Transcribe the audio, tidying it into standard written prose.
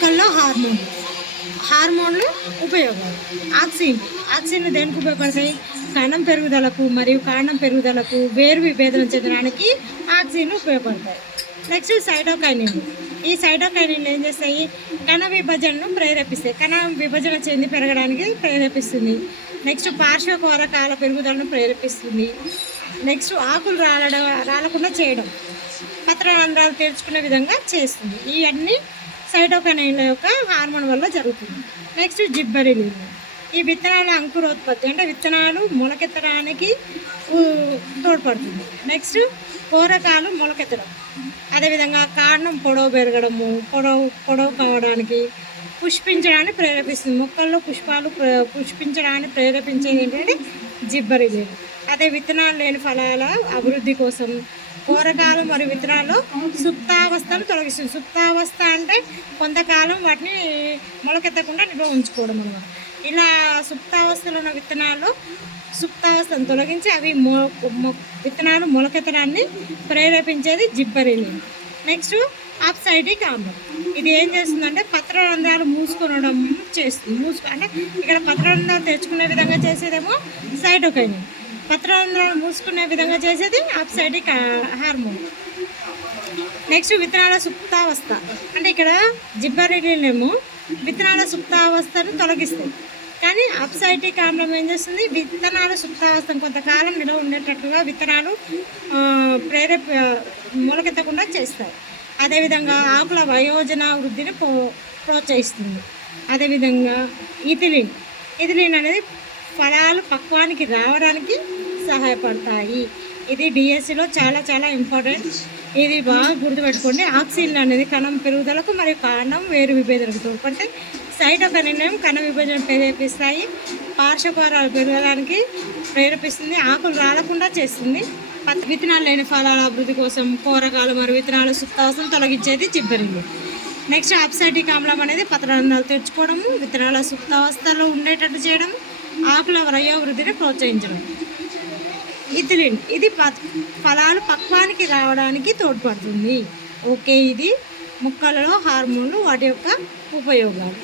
మొక్కల్లో హార్మోన్లు ఉపయోగాలు. ఆక్సిన్ దేనికి ఉపయోగపడతాయి? కణం పెరుగుదలకు మరియు కాండం పెరుగుదలకు, వేరు విభేదనం చెందడానికి ఆక్సిన్లు ఉపయోగపడతాయి. నెక్స్ట్ సైటోకైనిన్లు. ఈ సైటోకైనిన్లు ఏం చేస్తాయి? కణ విభజనను ప్రేరేపిస్తాయి. కణ విభజన చెంది పెరగడానికి ప్రేరేపిస్తుంది. నెక్స్ట్ పార్శ్వకోరకాల పెరుగుదలను ప్రేరేపిస్తుంది. నెక్స్ట్ ఆకులు రాలకుండా చేయడం, పత్రరంధ్రాలు తెరుచుకునే విధంగా చేస్తుంది. ఇవన్నీ సైటోకైనిన్ల యొక్క హార్మోన్ వల్ల జరుగుతుంది. నెక్స్ట్ జిబ్బరెలిన్. ఈ విత్తనాల అంకురోత్పత్తి అంటే విత్తనాలు మొలకెత్తడానికి తోడ్పడుతుంది. నెక్స్ట్ పోరకాలు మొలకెత్తడం, అదేవిధంగా కాండం పొడవు పెరగడము, పొడవు కావడానికి, పుష్పించడాన్ని ప్రేరేపిస్తుంది. మొక్కల్లో పుష్పించడాన్ని ప్రేరేపించేది ఏంటంటే జిబ్బరెలిన్. అదే విత్తనాలు లేని ఫలాల అభివృద్ధి కోసం పోరకాలు మరియు విత్తనాల్లో సుప్తావస్థను తొలగిస్తుంది. సుప్తావస్థ అంటే కొంతకాలం వాటిని మొలకెత్తకుండా నిల్వ ఉంచుకోవడం అన్నమాట. ఇలా సుప్తావస్థలో ఉన్న విత్తనాల్లో సుప్తావస్థను తొలగించి అవి విత్తనాలు మొలకెత్తడాన్ని ప్రేరేపించేది జిబ్బరెలిన్. నెక్స్ట్ ఆప్సైటిక్ ఆమ్లం. ఇది ఏం చేస్తుందంటే పత్రరంధ్రాలు మూసుకొనడం చేస్తుంది. అంటే ఇక్కడ పత్రరంధ్రాలు తెరుచుకునే విధంగా చేసేదేమో సైటోకైనిన్, పత్రరంధ్రాలు మూసుకునే విధంగా చేసేది ఆప్సైటిక్ హార్మోన్. నెక్స్ట్ విత్తనాల సుప్తావస్థ. అంటే ఇక్కడ జిబ్బరెలిన్ ఏమో విత్తనాల సుప్తావస్థను తొలగిస్తుంది, కానీ ఆప్సైటిక్ ఆమ్లం ఏం చేస్తుంది? విత్తనాల సుప్తావస్థను కొంతకాలం నిలవ ఉండేటట్టుగా విత్తనాలు మొలకెత్తకుండా చేస్తాయి. అదేవిధంగా ఆకుల వయోజన వృద్ధిని ప్రోత్సహిస్తుంది. అదేవిధంగా ఇథిలిన్ అనేది ఫలాలు పక్వానికి రావడానికి సహాయపడతాయి. ఇది డిఎస్సిలో చాలా చాలా ఇంపార్టెంట్. ఇది బాగా గుర్తుపెట్టుకోండి. ఆక్సిన్ అనేది కణం పెరుగుదలకు మరియు కాండం వేరు విభేదనకు తోడ్పడతాయి. సైటోకైనిన్ కణ విభజన ప్రేరేపిస్తాయి. పార్శ్వకోరాలు పెరగడానికి ప్రేరేపిస్తుంది. ఆకులు రాలకుండా చేస్తుంది. విత్తనాలు లేని ఫలాల అభివృద్ధి కోసం కూరగాయలు మరియు విత్తనాలు సుప్తావస్థను తొలగించేది జిబ్బరెలిన్. నెక్స్ట్ ఆప్సైటిక్ ఆమ్లం అనేది పత్రరంధ్రాలు తెరుచుకోవడము, విత్తనాల సుప్తావస్థలో ఉండేటట్టు చేయడం, ఆకుల వయోవృద్ధిని ప్రోత్సహించడం. ఇథిలిన్ ఇది ఫలాలు పక్వానికి రావడానికి తోడ్పడుతుంది. ఓకే, ఇది మొక్కలలో హార్మోన్లు, వాటి యొక్క ఉపయోగాలు.